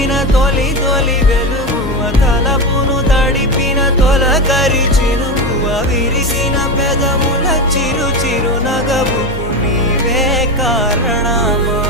నింపిన తొలి తొలి వెలుగువ తలపును తడిపిన తొలకరి చినుకువ విరిసిన పెదముల చిరు చిరు నగవుకు నీవే కారణమా